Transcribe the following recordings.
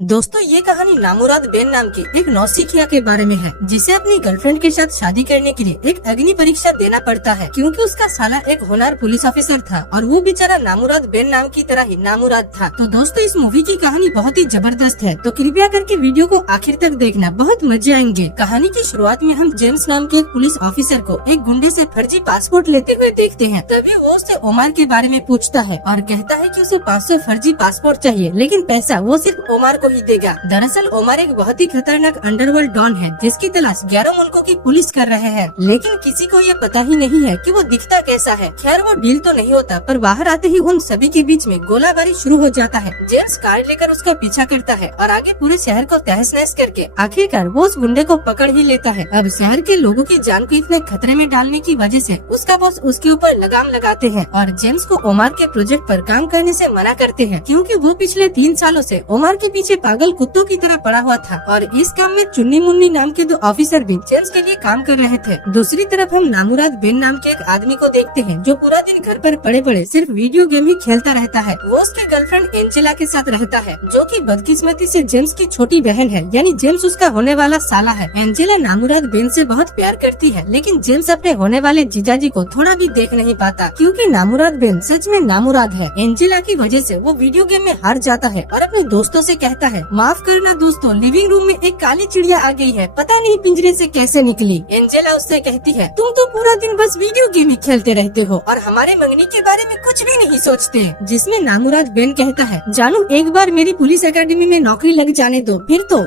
दोस्तों ये कहानी नामुराद बेन नाम की एक नौसिखिया के बारे में है, जिसे अपनी गर्लफ्रेंड के साथ शादी करने के लिए एक अग्नि परीक्षा देना पड़ता है, क्योंकि उसका साला एक होनहार पुलिस ऑफिसर था और वो बेचारा नामुराद बेन नाम की तरह ही नामुराद था। तो दोस्तों इस मूवी की कहानी बहुत ही जबरदस्त है, तो कृपया करके वीडियो को आखिर तक देखना, बहुत मजे आएंगे। कहानी की शुरुआत में हम जेम्स नाम के एक पुलिस ऑफिसर को एक गुंडे से फर्जी पासपोर्ट लेते हुए देखते हैं। तभी वो उससे ओमार के बारे में पूछता है और कहता है कि उसे 500 फर्जी पासपोर्ट चाहिए, लेकिन पैसा वो सिर्फ ओमार को ही देगा। दरअसल ओमार एक बहुत ही खतरनाक अंडरवर्ल्ड डॉन है, जिसकी तलाश 11 मुल्कों की पुलिस कर रहे हैं, लेकिन किसी को ये पता ही नहीं है कि वो दिखता कैसा है। खैर वो डील तो नहीं होता, पर बाहर आते ही उन सभी के बीच में गोलाबारी शुरू हो जाता है। जेम्स कार लेकर उसका पीछा करता है और आगे पूरे शहर को तहस नहस करके आखिरकार वो उस गुंडे को पकड़ ही लेता है। अब शहर के लोगों की जान को इतने खतरे में डालने की वजह से उसका बॉस उसके ऊपर लगाम लगाते हैं और जेम्स को ओमार के प्रोजेक्ट पर काम करने से मना करते हैं, क्योंकि वो पिछले 3 सालों से ओमार के पीछे पागल कुत्तों की तरह पड़ा हुआ था और इस काम में चुन्नी मुन्नी नाम के 2 ऑफिसर भी जेम्स के लिए काम कर रहे थे। दूसरी तरफ हम नामुराद बेन नाम के एक आदमी को देखते हैं, जो पूरा दिन घर पर पड़े पड़े सिर्फ वीडियो गेम ही खेलता रहता है। वो उसकी गर्लफ्रेंड एंजेला के साथ रहता है, जो कि बदकिस्मती से जेम्स की छोटी बहन है, यानी जेम्स उसका होने वाला साला है। एंजेला नामुराद बेन से बहुत प्यार करती है, लेकिन जेम्स अपने होने वाले जीजाजी को थोड़ा भी देख नहीं पाता, क्योंकि नामुराद बेन सच में नामुराद है। एंजेला की वजह से वो वीडियो गेम में हार जाता है और अपने दोस्तों से कहता है, माफ करना दोस्तों, लिविंग रूम में एक काली चिड़िया आ गई है, पता नहीं पिंजरे से कैसे निकली। एंजेला उससे कहती है, तुम तो पूरा दिन बस वीडियो गेम ही खेलते रहते हो और हमारे मंगनी के बारे में कुछ भी नहीं सोचते। जिसमें नामुराद बेन कहता है, जानू एक बार मेरी पुलिस एकेडमी में नौकरी लग जाने दो, फिर तो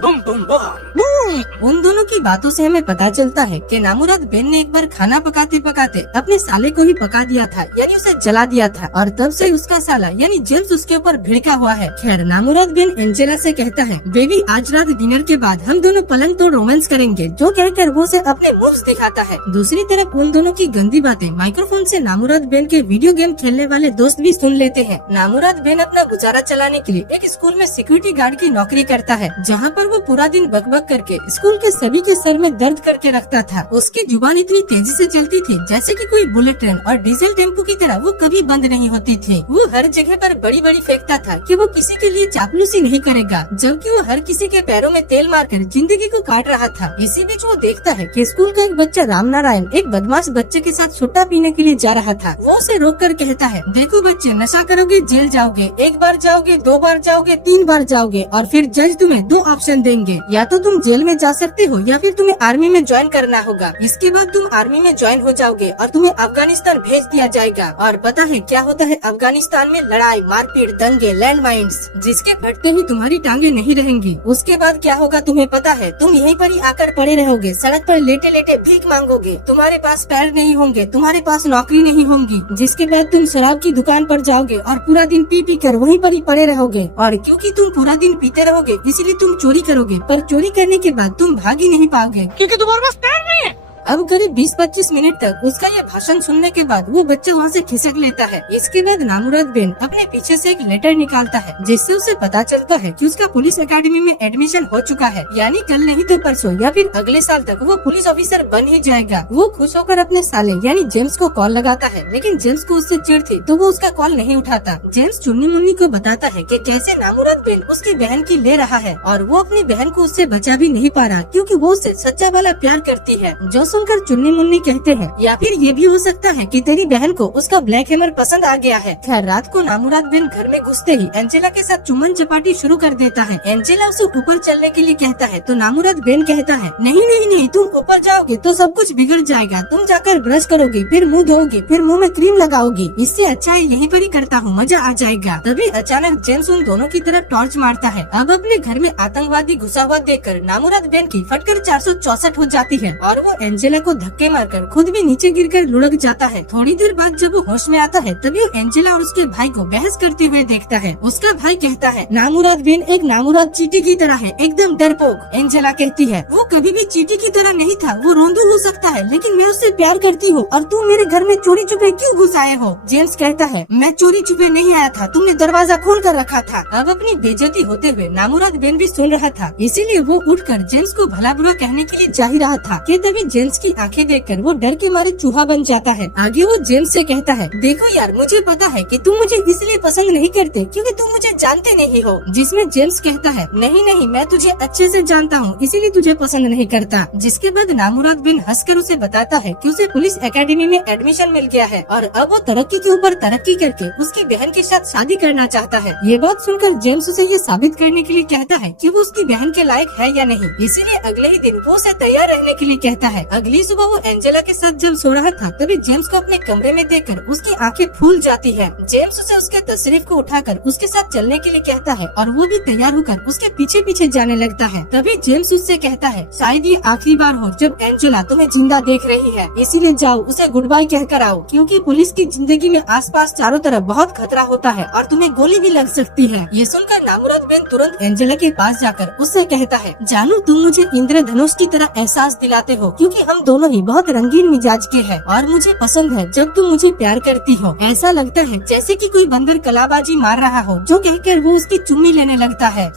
उन दोनों की बातों से हमें पता चलता है कि नामुराद बेन ने एक बार खाना पकाते पकाते अपने साले को ही पका दिया था, यानी उसे जला दिया था, और तब से उसका साला यानी जेम्स उसके ऊपर भिड़का हुआ है। खैर नामुराद बेन एंजेला से कहता है, बेबी आज रात डिनर के बाद हम दोनों पलंग तोड़ रोमांस करेंगे, जो कहकर वो उसे अपने मूव्स दिखाता है। दूसरी तरफ उन दोनों की गंदी बातें माइक्रोफोन से नामुराद बेन के वीडियो गेम खेलने वाले दोस्त भी सुन लेते हैं। नामुराद बेन अपना गुजारा चलाने के लिए एक स्कूल में सिक्योरिटी गार्ड की नौकरी करता है, जहाँ पर वो पूरा दिन बकबक करके स्कूल के सभी के सर में दर्द करके रखता था। उसकी जुबान इतनी तेजी से चलती थी जैसे कि कोई बुलेट ट्रेन, और डीजल टेम्पो की तरह वो कभी बंद नहीं होती थी। वो हर जगह पर बड़ी बड़ी फेंकता था कि वो किसी के लिए चापलूसी नहीं करेगा, जबकि वो हर किसी के पैरों में तेल मारकर जिंदगी को काट रहा था। इसी बीच वो देखता है कि स्कूल का एक बच्चा रामनारायण एक बदमाश बच्चे के साथ छुट्टा पीने के लिए जा रहा था। वो उसे रोक कर कहता है, देखो बच्चे, नशा करोगे जेल जाओगे, 1 बार जाओगे, 2 बार जाओगे, 3 बार जाओगे, और फिर जज तुम्हें 2 ऑप्शन देंगे, या तो तुम जेल में जा सकते हो या फिर तुम्हें आर्मी में ज्वाइन करना होगा। इसके बाद तुम आर्मी में ज्वाइन हो जाओगे और तुम्हें अफगानिस्तान भेज दिया जाएगा। और पता है क्या होता है अफगानिस्तान में? लड़ाई, मारपीट, दंगे, लैंड माइन्स, जिसके फटते ही तुम्हारी टांगे नहीं रहेंगी। उसके बाद क्या होगा तुम्हें पता है? तुम यहीं पर ही आकर पड़े रहोगे, सड़क पर लेटे लेटे भीख मांगोगे, तुम्हारे पास पैर नहीं होंगे, तुम्हारे पास नौकरी नहीं होंगी, जिसके बाद तुम शराब की दुकान पर जाओगे और पूरा दिन पी पी कर वहीं पर ही पड़े रहोगे। और क्योंकि तुम पूरा दिन पीते रहोगे इसलिए तुम चोरी करोगे, पर चोरी करने के बाद तुम भाग ही नहीं पाओगे, क्योंकि तुम्हारे पास पैर नहीं है। अब करीब 20-25 मिनट तक उसका ये भाषण सुनने के बाद वो बच्चा वहाँ से खिसक लेता है। इसके बाद नामुराद बेन अपने पीछे से एक लेटर निकालता है, जिससे उसे पता चलता है कि उसका पुलिस एकेडमी में एडमिशन हो चुका है, यानी कल नहीं तो परसों या फिर अगले साल तक वो पुलिस ऑफिसर बन ही जाएगा। वो खुश होकर अपने साले यानी जेम्स को कॉल लगाता है, लेकिन जेम्स को उससे चिढ़ थी तो वो उसका कॉल नहीं उठाता। जेम्स चुन्नी मुन्नी को बताता है कि कैसे नामुराद बेन उसकी बहन की ले रहा है और वो अपनी बहन को उससे बचा भी नहीं पा रहा, क्योंकि वो उससे सच्चा वाला प्यार करती है। जो सुनकर चुन्नी मुन्नी कहते हैं, या फिर ये भी हो सकता है कि तेरी बहन को उसका ब्लैक हैमर पसंद आ गया है। खैर रात को नामुराद बेन घर में घुसते ही एंजेला के साथ चुम्बन चपाटी शुरू कर देता है। एंजेला उसे ऊपर चलने के लिए कहता है, तो नामुराद बेन कहता है, नहीं नहीं नहीं, तुम ऊपर जाओगे तो सब कुछ बिगड़ जाएगा, तुम जाकर ब्रश करोगे, फिर मुँह धोगे, फिर मुँह में क्रीम लगाओगी, इससे अच्छा है यहीं पर ही करता हूँ, मजा आ जाएगा। तभी अचानक जेम्स उन दोनों की तरफ टॉर्च मारता है। अब अपने घर में आतंकवादी घुसा हुआ देखकर नामुराद बेन की फटकर 464 हो जाती है और वो एंजेला को धक्के मारकर खुद भी नीचे गिरकर लुढ़क जाता है। थोड़ी देर बाद जब वो होश में आता है तभी वो एंजेला और उसके भाई को बहस करते हुए देखता है। उसका भाई कहता है, नामुराद बेन एक नामुराद चींटी की तरह है, एकदम डरपोक। एंजेला कहती है, वो कभी भी चींटी की तरह नहीं था, वो रोंदू हो सकता है, लेकिन मैं उससे प्यार करती हूँ और तुम मेरे घर में चोरी छुपे क्यों घुस आए हो? जेम्स कहता है, मैं चोरी छुपे नहीं आया था, तुमने दरवाजा खोल कर रखा था। अब अपनी बेइज्जती होते हुए नामुराद बेन भी सुन रहा था, इसीलिए वो उठकर जेम्स को भला बुरा कहने के लिए जा ही रहा था कि तभी जेम्स जेम्स की आंखें देखकर वो डर के मारे चूहा बन जाता है। आगे वो जेम्स से कहता है, देखो यार, मुझे पता है कि तुम मुझे इसलिए पसंद नहीं करते क्योंकि तुम मुझे जानते नहीं हो। जिसमें जेम्स कहता है, नहीं नहीं, मैं तुझे अच्छे से जानता हूँ, इसीलिए तुझे पसंद नहीं करता। जिसके बाद नामुराद बिन हंसकर उसे बताता है कि उसे पुलिस एकेडमी में एडमिशन मिल गया है और अब वो तरक्की के ऊपर तरक्की करके उसकी बहन के साथ शादी करना चाहता है। ये बात सुनकर जेम्स उसे ये साबित करने के लिए कहता है कि वो उसकी बहन के लायक है या नहीं। इसीलिए अगले ही दिन वो उसे तैयार रहने के लिए कहता है। अगली सुबह वो एंजेला के साथ जब सो रहा था तभी जेम्स को अपने कमरे में देखकर उसकी आंखें फूल जाती है। जेम्स उसे उसके तशरीफ को उठाकर उसके साथ चलने के लिए कहता है और वो भी तैयार होकर उसके पीछे पीछे जाने लगता है। तभी जेम्स उससे कहता है, शायद ये आखिरी बार हो जब एंजेला तुम्हें जिंदा देख रही है, इसीलिए जाओ उसे गुड बाय कहकर आओ, क्योंकि पुलिस की जिंदगी में आसपास चारों तरफ बहुत खतरा होता है और तुम्हें गोली भी लग सकती है। ये सुनकर नामुराद बिन तुरंत एंजेला के पास जाकर उससे कहता है, जानू तुम मुझे इंद्रधनुष की तरह एहसास दिलाते हो, क्योंकि हम दोनों ही बहुत रंगीन मिजाज के हैं और मुझे पसंद है जब तुम मुझे प्यार करती हो। ऐसा लगता है जैसे कि कोई बंदर कलाबाजी मार रहा हो, जो कहकर वो उसकी चुम्मी लेने लगता है।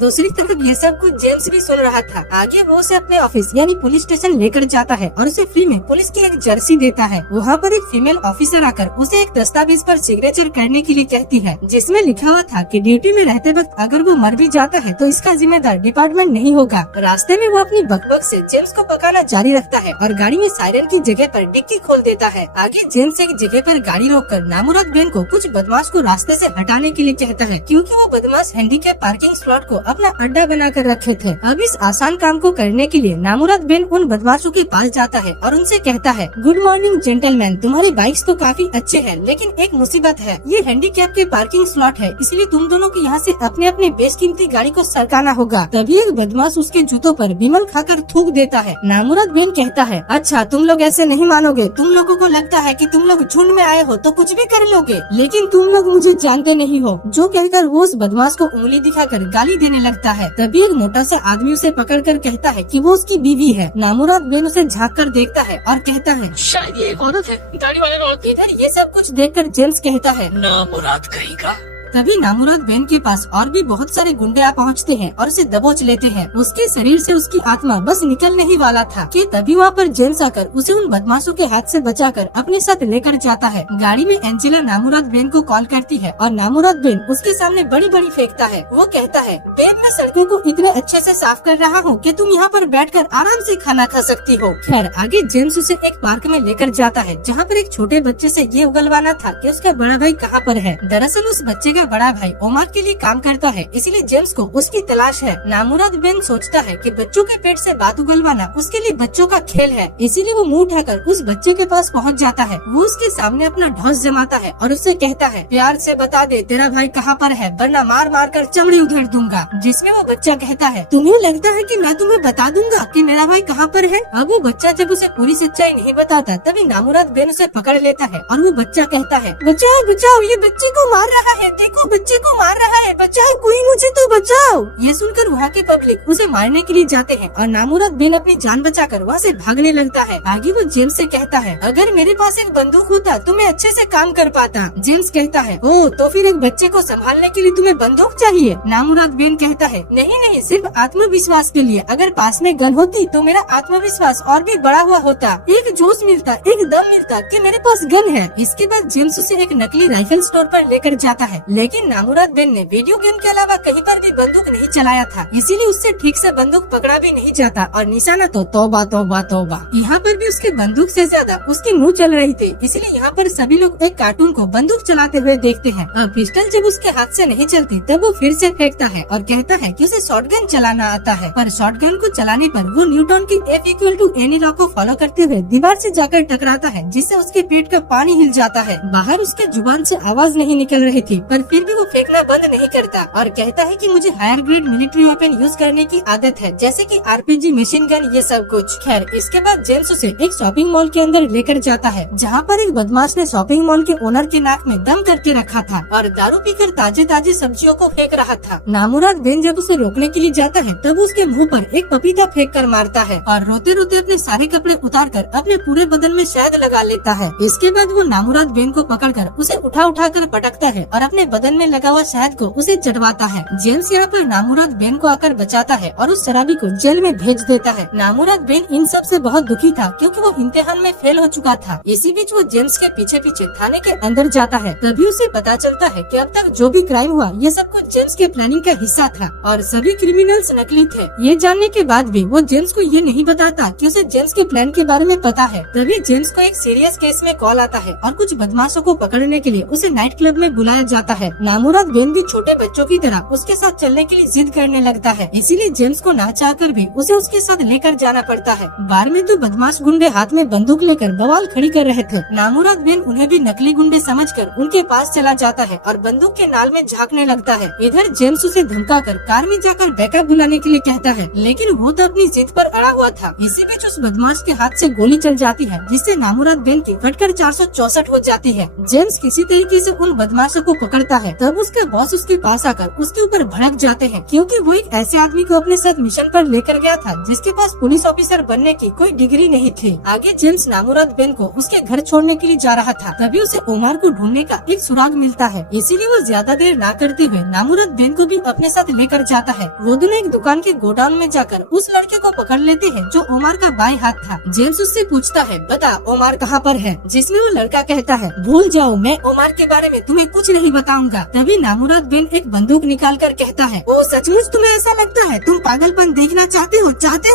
दूसरी तरफ ये सब कुछ जेम्स भी सुन रहा था। आगे वो उसे अपने ऑफिस यानी पुलिस स्टेशन लेकर जाता है और उसे फ्री में पुलिस की एक जर्सी देता है। वहाँ पर एक फीमेल ऑफिसर आकर उसे एक दस्तावेज पर सिग्नेचर करने के लिए कहती है, जिसमें लिखा हुआ था कि ड्यूटी में रहते वक्त अगर वो मर भी जाता है तो इसका जिम्मेदार डिपार्टमेंट नहीं होगा। रास्ते में वो अपनी बकबक से जेम्स को पकाना जारी रखता है और गाड़ी में सायरन की जगह पर डिक्की खोल देता है। आगे जेम्स एक जगह पर गाड़ी रोककर नामुराद बेन को कुछ बदमाश को रास्ते से हटाने के लिए कहता है, क्योंकि वो बदमाश हैंडीकैप पार्किंग स्लॉट को अपना अड्डा बनाकर रखे थे। अब इस आसान काम को करने के लिए नामुराद बेन उन बदमाशों के पास जाता है और उनसे कहता है, गुड मॉर्निंग जेंटलमैन, तुम्हारे बाइक्स तो काफी अच्छे हैं, लेकिन एक मुसीबत है, ये हैंडीकैप के पार्किंग स्लॉट है, इसलिए तुम दोनों को यहाँ से अपने अपने बेशकीमती गाड़ी को सरकाना होगा। तभी एक बदमाश उसके जूतों पर बिमल खाकर थूक देता है। नामुराद बेन कहता है, अच्छा तुम लोग ऐसे नहीं मानोगे, तुम लोगों को लगता है कि तुम लोग झुंड में आए हो तो कुछ भी कर लोगे, लेकिन तुम लोग मुझे जानते नहीं हो, जो कहकर वो उस बदमाश को उंगली दिखाकर गाली देने लगता है। तभी एक मोटा सा आदमी उसे पकड़कर कहता है कि वो उसकी बीवी है। नामुराद बेन उसे झाँक कर देखता है और कहता है, शायद ये एक औरत है, दाढ़ी वाले औरत। इधर ये सब कुछ देखकर जेम्स कहता है, नामुराद कहीं का। तभी नामुराद बेन के पास और भी बहुत सारे गुंडे आ पहुँचते हैं और उसे दबोच लेते हैं। उसके शरीर से उसकी आत्मा बस निकलने ही वाला था कि तभी वहाँ पर जेम्स आकर उसे उन बदमाशों के हाथ से बचाकर अपने साथ लेकर जाता है। गाड़ी में एंजेला नामुराद बेन को कॉल करती है और नामुराद बेन उसके सामने बड़ी बड़ी फेंकता है। वो कहता है, बेन मैं सड़कों को इतने अच्छे से साफ कर रहा हूँ कि तुम यहाँ पर बैठकर आराम से खाना खा सकती हो। खैर आगे जेम्स उसे एक पार्क में लेकर जाता है, जहाँ पर एक छोटे बच्चे से ये उगलवाना था कि उसका बड़ा भाई कहाँ पर है। दरअसल उस बच्चे बड़ा भाई ओमार के लिए काम करता है, इसलिए जेम्स को उसकी तलाश है। नामुराद बेन सोचता है कि बच्चों के पेट से बात उगलवाना उसके लिए बच्चों का खेल है, इसीलिए वो मुंह उठाकर उस बच्चे के पास पहुंच जाता है। वो उसके सामने अपना ढौस जमाता है और उससे कहता है, प्यार से बता दे तेरा भाई कहाँ पर है, वरना मार मार कर चमड़ी उधेड़ दूंगा। जिसमें वो बच्चा कहता है, तुम्हें लगता है कि मैं तुम्हें बता दूंगा कि मेरा भाई कहाँ पर है। अब वो बच्चा जब उसे पूरी सच्चाई नहीं बताता तभी नामुराद बेन उसे पकड़ लेता है और वो बच्चा कहता है, बचाओ बचाओ, ये बच्चे को मार रहा है, देखो बच्चे को मार रहा है, बचाओ कोई मुझे तो बचाओ। ये सुनकर वहाँ के पब्लिक उसे मारने के लिए जाते हैं और नामुराद बेन अपनी जान बचाकर वहाँ से भागने लगता है। आगे वो जेम्स से कहता है, अगर मेरे पास एक बंदूक होता तो मैं अच्छे से काम कर पाता। जेम्स कहता है, ओ तो फिर एक बच्चे को संभालने के लिए तुम्हें बंदूक चाहिए। नामुराद बेन कहता है, नहीं नहीं, सिर्फ आत्मविश्वास के लिए, अगर पास में गन होती तो मेरा आत्मविश्वास और भी बड़ा हुआ होता, एक जोश मिलता, एक दम मिलता कि मेरे पास गन है। इसके बाद जेम्स उसे एक नकली राइफल स्टोर पर लेकर जाता है, लेकिन नामुराद बेन ने वीडियो गेम के अलावा कहीं पर भी बंदूक नहीं चलाया था, इसीलिए उससे ठीक से बंदूक पकड़ा भी नहीं जाता और निशाना तो तौबा तौबा तौबा। यहाँ पर भी उसके बंदूक से ज्यादा उसकी मुँह चल रही थी, इसलिए यहाँ पर सभी लोग एक कार्टून को बंदूक चलाते हुए देखते हैं। अब पिस्टल जब उसके हाथ से नहीं चलती तब वो फिर से फेंकता है और कहता है कि उसे शॉटगन चलाना आता है, पर शॉटगन को चलाने पर वो न्यूटन की F=any लॉ को फॉलो करते हुए दीवार से जाकर टकराता है, जिससे उसके पेट का पानी हिल जाता है। बाहर उसके जुबान से आवाज नहीं निकल रही थी, पर फिर भी वो फेंकना बंद नहीं करता और कहता है कि मुझे higher grade military weapon use करने की आदत है, जैसे कि RPG, मशीन गन, ये सब कुछ। खैर इसके बाद जेम्स उसे एक शॉपिंग मॉल के अंदर लेकर जाता है, जहाँ पर एक बदमाश ने शॉपिंग मॉल के ओनर के नाक में दम करके रखा था और दारू पीकर ताजे ताजे सब्जियों को फेंक रहा था। नामुराद बेन जब उसे रोकने के लिए जाता है तब उसके मुँह पर एक पपीता फेंक कर मारता है और रोते रोते अपने सारे कपड़े उतार कर अपने पूरे बदन में शहद लगा लेता है। इसके बाद वो नामुराद बेन को पकड़कर उसे उठा कर पटकता है और अपने बदन में लगा हुआ शहद को उसे चटवाता है। जेम्स यहाँ पर नामुराद बेन को आकर बचाता है और उस शराबी को जेल में भेज देता है। नामुराद बेन इन सब से बहुत दुखी था क्योंकि वो इम्तिहान में फेल हो चुका था। इसी बीच वो जेम्स के पीछे पीछे थाने के अंदर जाता है। तभी उसे पता चलता है कि अब तक जो भी क्राइम हुआ ये सब कुछ जेम्स के प्लानिंग का हिस्सा था और सभी क्रिमिनल्स नकली थे। ये जानने के बाद भी वो जेम्स को ये नहीं बताता कि उसे जेम्स के प्लान के बारे में पता है। तभी जेम्स को एक सीरियस केस में कॉल आता है और कुछ बदमाशों को पकड़ने के लिए उसे नाइट क्लब में बुलाया जाता है। नामुराद बेन भी छोटे बच्चों की तरह उसके साथ चलने के लिए जिद करने लगता है, इसीलिए जेम्स को ना चाहकर भी उसे उसके साथ लेकर जाना पड़ता है। बार में तो बदमाश गुंडे हाथ में बंदूक लेकर बवाल खड़ी कर रहे थे। नामुराद बेन उन्हें भी नकली गुंडे समझकर उनके पास चला जाता है और बंदूक के नाल में झांकने लगता है। इधर जेम्स उसे धमकाकर कार में जाकर बैकअप बुलाने के लिए कहता है, लेकिन वो तो अपनी जिद पर अड़ा हुआ था। इसी बीच उस बदमाश के हाथ से गोली चल जाती है जिससे नामुराद बेन की फटकर 464 हो जाती है। जेम्स किसी तरीके से उन बदमाशों को पकड़ता है। तब उसका बॉस उसके पास आकर उसके ऊपर भड़क जाते हैं क्योंकि वो एक ऐसे आदमी को अपने साथ मिशन पर लेकर गया था जिसके पास पुलिस ऑफिसर बनने की कोई डिग्री नहीं थी। आगे जेम्स नामुराद बेन को उसके घर छोड़ने के लिए जा रहा था। तभी उसे ओमार को ढूंढने का एक सुराग मिलता है, इसीलिए वो ज्यादा देर ना करते हुए नामुराद बेन को भी अपने साथ लेकर जाता है। वो दोनों एक दुकान के गोडाउन में जाकर उस लड़के को पकड़ लेते हैं जो ओमार का बाएं हाथ था। जेम्स उससे पूछता है, बता ओमार कहाँ पर है? जिसमें वो लड़का कहता है, भूल जाओ, मैं ओमार के बारे में तुम्हें कुछ नहीं बताऊंगा। तभी नामुराद बेन एक बंदूक निकाल कर कहता है, ओ सचमुच तुम्हें ऐसा लगता है? तुम पागलपन देखना चाहते हो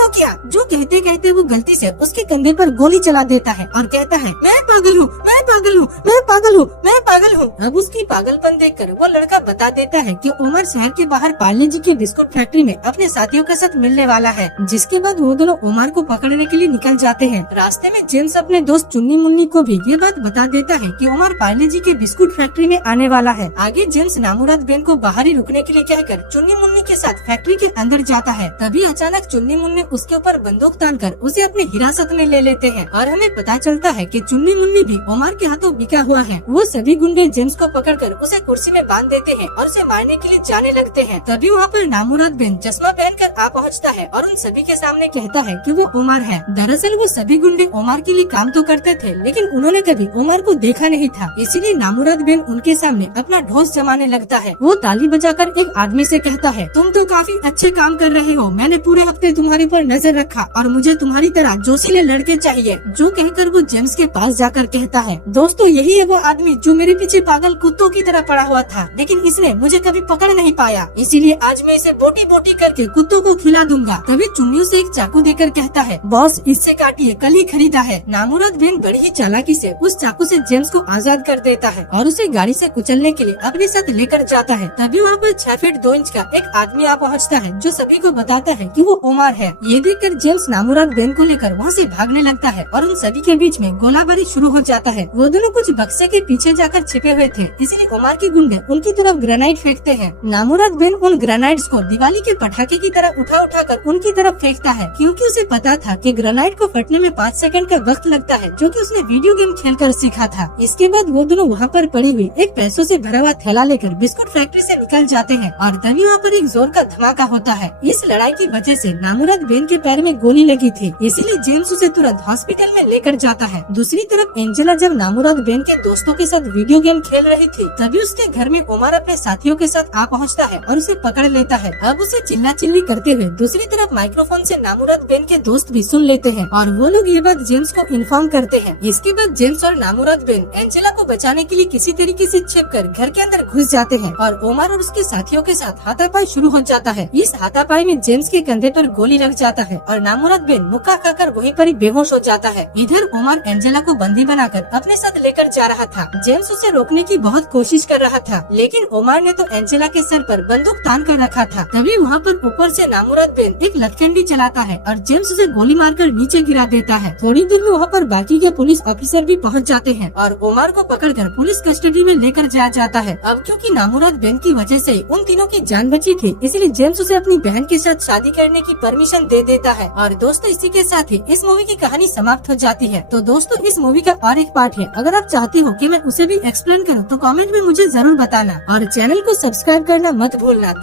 क्या? जो कहते कहते वो गलती से उसके कंधे पर गोली चला देता है और कहता है, मैं पागल हूँ, मैं पागल हूँ, मैं पागल हूँ, मैं पागल हूँ। अब उसकी पागलपन देखकर वो लड़का बता देता है कि ओमर शहर के बाहर पार्ले जी की बिस्कुट फैक्ट्री में अपने साथियों के साथ मिलने वाला है। जिसके बाद वो दोनों ओमर को पकड़ने के लिए निकल जाते हैं। रास्ते में जेम्स अपने दोस्त चुन्नी मुन्नी को भी ये बात बता देता है कि ओमर पार्ले जी के बिस्कुट फैक्ट्री में आने वाला है। आगे जेम्स नामुराद बेन को बाहर ही रुकने के लिए कहकर चुन्नी मुन्नी के साथ फैक्ट्री के अंदर जाता है। तभी अचानक चुन्नी मुन्नी उसके ऊपर बंदूक तानकर उसे अपने हिरासत में ले लेते हैं और हमें पता चलता है कि चुन्नी मुन्नी भी ओमर के हाथों बिका हुआ है। वो सभी गुंडे जेम्स को पकड़कर उसे कुर्सी में बांध देते हैं और उसे मारने के लिए जाने लगते हैं। तभी वहाँ पर नामुराद बेन चश्मा पहनकर आ पहुँचता है और उन सभी के सामने कहता है कि वो ओमर है। दरअसल वो सभी गुंडे ओमर के लिए काम तो करते थे, लेकिन उन्होंने कभी ओमर को देखा नहीं था, इसीलिए नामुराद बेन उनके सामने अपना ढोस जमाने लगता है। वो ताली बजाकर एक आदमी से कहता है, तुम तो काफी अच्छे काम कर रहे हो, मैंने पूरे हफ्ते तुम्हारे पर नजर रखा और मुझे तुम्हारी तरह जोशीले लड़के चाहिए। जो कहकर वो जेम्स के पास जाकर कहता है, दोस्तों यही है वो आदमी जो मेरे पीछे पागल कुत्तों की तरह पड़ा हुआ था, लेकिन इसने मुझे कभी पकड़ नहीं पाया, इसीलिए आज मैं इसे बोटी बोटी करके कुत्तों को खिला दूंगा। तभी चुन्नी से एक चाकू देकर कहता है, बॉस इससे काटिए, कल ही खरीदा है। नामुराद बेन बड़ी ही चालाकी से उस चाकू से जेम्स को आजाद कर देता है और उसे गाड़ी से कुचलने के लिए अपने साथ लेकर जाता है। तभी वहाँ पर 6 फीट 2 इंच का एक आदमी आ पहुँचता है जो सभी को बताता है कि वो ओमर है। ये देखकर जेम्स नामुराद बेन को लेकर वहाँ से भागने लगता है और उन सभी के बीच में गोलाबारी शुरू हो जाता है। वो दोनों कुछ बक्से के पीछे जाकर छिपे हुए थे, इसलिए ओमर के गुंडे उनकी तरफ ग्रेनाइड फेंकते हैं। नामुराद बेन उन ग्रेनाइड्स को दिवाली के पटाखे की तरह उठा कर उनकी तरफ फेंकता है, क्योंकि उसे पता था कि ग्रेनाइड को फटने में 5 सेकंड का वक्त लगता है, जो कि उसने वीडियो गेम खेलकर सीखा था। इसके बाद वो दोनों वहाँ पर पड़ी हुई एक पैसों से भरा हुआ थैला लेकर बिस्कुट फैक्ट्री से निकल जाते हैं और तभी वहाँ पर एक जोर का धमाका होता है। इस लड़ाई की वजह से नामुराद बेन के पैर में गोली लगी थी, इसीलिए जेम्स उसे तुरंत हॉस्पिटल में लेकर जाता है। दूसरी तरफ एंजेला जब नामुराद बेन के दोस्तों के साथ वीडियो गेम खेल रही थी, तभी उसके घर में ओमर अपने साथियों के साथ आ पहुँचता है और उसे पकड़ लेता है। अब उसे चिल्ला चिल्ली करते हुए दूसरी तरफ माइक्रोफोन से नामुराद बेन के दोस्त भी सुन लेते हैं और वो लोग ये बात जेम्स को इन्फॉर्म करते हैं। इसके बाद जेम्स और नामुराद बेन एंजेला को बचाने के लिए किसी तरीके से छिपकर घर के अंदर घुस जाते हैं और ओमर और उसके साथियों के साथ हाथापाई शुरू हो जाता है। इस हाथापाई में जेम्स के कंधे पर गोली लग जाता है और नामुराद बेन मुक्का खाकर वहीं पर ही बेहोश हो जाता है। इधर ओमर एंजेला को बंदी बनाकर अपने साथ लेकर जा रहा था। जेम्स उसे रोकने की बहुत कोशिश कर रहा था, लेकिन ओमर ने तो एंजेला के सर पर बंदूक तान कर रखा था। तभी वहाँ पर ऊपर से नामुराद बेन एक लटकंडी चलाता है और जेम्स उसे गोली मारकर नीचे गिरा देता है। थोड़ी दूर में वहाँ पर बाकी के पुलिस ऑफिसर भी पहुँच जाते हैं और ओमर को पकड़कर पुलिस कस्टडी में लेकर जाया जाता है। अब क्योंकि नामुराद बेन की वजह से उन तीनों की जान बची थी, इसलिए जेम्स उसे अपनी बहन के साथ शादी करने की परमिशन दे देता है। और दोस्तों इसी के साथ ही इस मूवी की कहानी समाप्त हो जाती है। तो दोस्तों इस मूवी का और एक पार्ट है, अगर आप चाहते हो कि मैं उसे भी एक्सप्लेन करूँ तो कमेंट में मुझे जरूर बताना और चैनल को सब्सक्राइब करना मत भूलना।